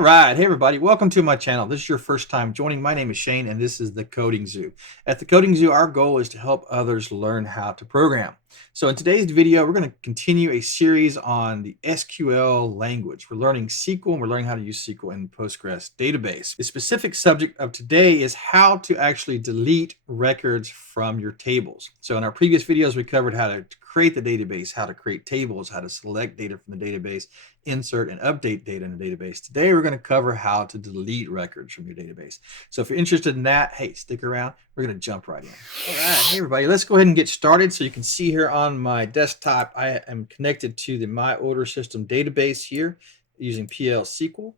All right. Hey, everybody. Welcome to my channel. This is your first time joining. My name is Shane, and this is the Coding Zoo. At the Coding Zoo, our goal is to help others learn how to program. So in today's video, we're going to continue a series on the SQL language. We're learning SQL, and we're learning how to use SQL in Postgres database. The specific subject of today is how to actually delete records from your tables. So in our previous videos, we covered how to create the database, how to create tables, how to select data from the database, insert and update data in the database. Today, we're going to cover how to delete records from your database. So if you're interested in that, hey, stick around. We're going to jump right in. All right, hey, everybody, let's go ahead and get started. So you can see here on my desktop, I am connected to the My Order System database here using PL/SQL.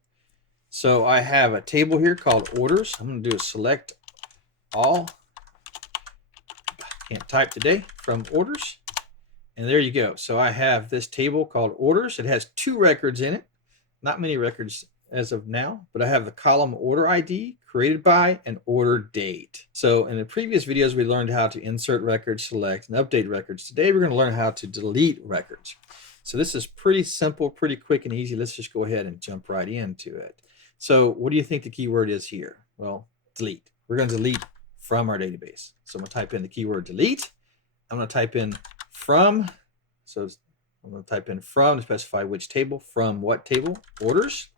So I have a table here called orders. I'm going to do a select all. Can't type today from orders. And there you go. So I have this table called orders. It has 2 records in it. Not many records as of now, but I have the column order ID, created by, and order date. So in the previous videos, we learned how to insert records, select, and update records. Today, we're going to learn how to delete records. So this is pretty simple, pretty quick and easy. Let's just go ahead and jump right into it. So what do you think the keyword is here? Well, delete. We're going to delete from our database. So I'm going to type in the keyword delete. I'm going to type in from, so I'm going to type in from to specify which table, from what table, orders.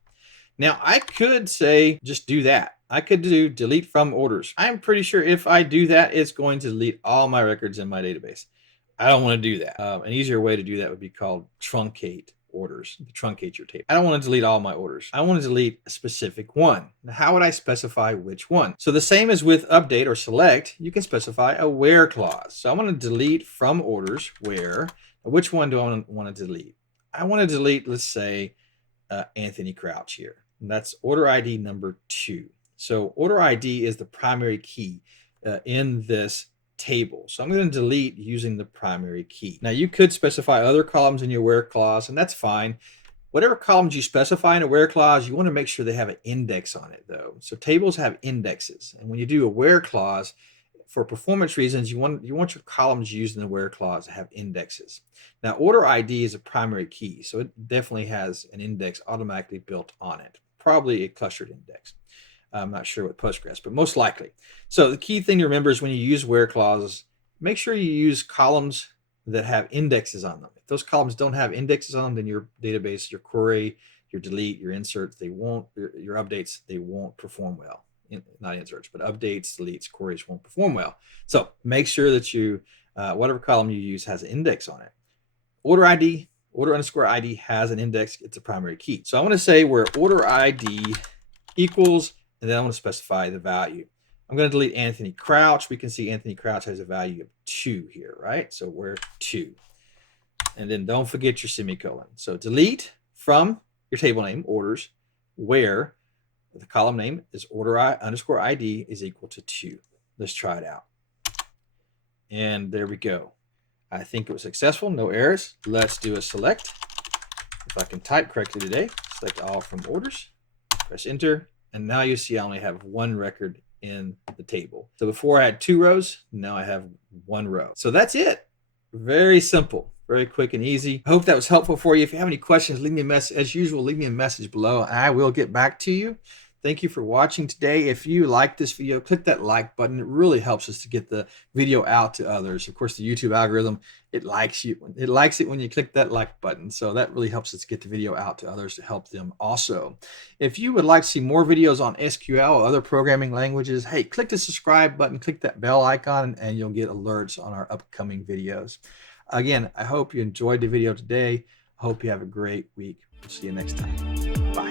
Now I could say, just do that. I could do delete from orders. I'm pretty sure if I do that, it's going to delete all my records in my database. I don't want to do that. An easier way to do that would be called truncate orders, truncate your table. I don't want to delete all my orders. I want to delete a specific one. Now, how would I specify which one? So the same as with update or select, you can specify a where clause. So I want to delete from orders where. Which one do I want to delete? I want to delete, let's say, Anthony Crouch here. And that's order ID number 2. So order ID is the primary key in this table. So I'm going to delete using the primary key. Now you could specify other columns in your where clause, and that's fine. Whatever columns you specify in a where clause, you want to make sure they have an index on it though. So tables have indexes. And when you do a where clause, for performance reasons, you want your columns used in the where clause to have indexes. Now order ID is a primary key. So it definitely has an index automatically built on it. Probably a clustered index. I'm not sure with Postgres, but most likely. So the key thing to remember is when you use where clauses, make sure you use columns that have indexes on them. If those columns don't have indexes on them, then your database, your query, your delete, your inserts, they won't, your updates, they won't perform well. Not inserts, but updates, deletes, queries won't perform well. So make sure that you, whatever column you use has an index on it. Order ID, order underscore ID has an index. It's a primary key. So I want to say where order ID equals, and then I want to specify the value. I'm going to delete Anthony Crouch. We can see Anthony Crouch has a value of 2 here, right? So we're 2. And then don't forget your semicolon. So delete from your table name, orders, where the column name is order underscore ID is equal to 2. Let's try it out. And there we go. I think it was successful, no errors. Let's do a select. If I can type correctly today, select all from orders, press enter. And now you see I only have 1 record in the table. So before I had 2 rows, now I have 1 row. So that's it. Very simple, very quick and easy. I hope that was helpful for you. If you have any questions, leave me a message. As usual, leave me a message below and I will get back to you. Thank you for watching today. If you like this video, click that like button. It really helps us to get the video out to others. Of course, the YouTube algorithm, it likes it when you click that like button. So that really helps us get the video out to others to help them also. If you would like to see more videos on SQL or other programming languages, hey, click the subscribe button, click that bell icon, and you'll get alerts on our upcoming videos. Again, I hope you enjoyed the video today. I hope you have a great week. We'll see you next time. Bye.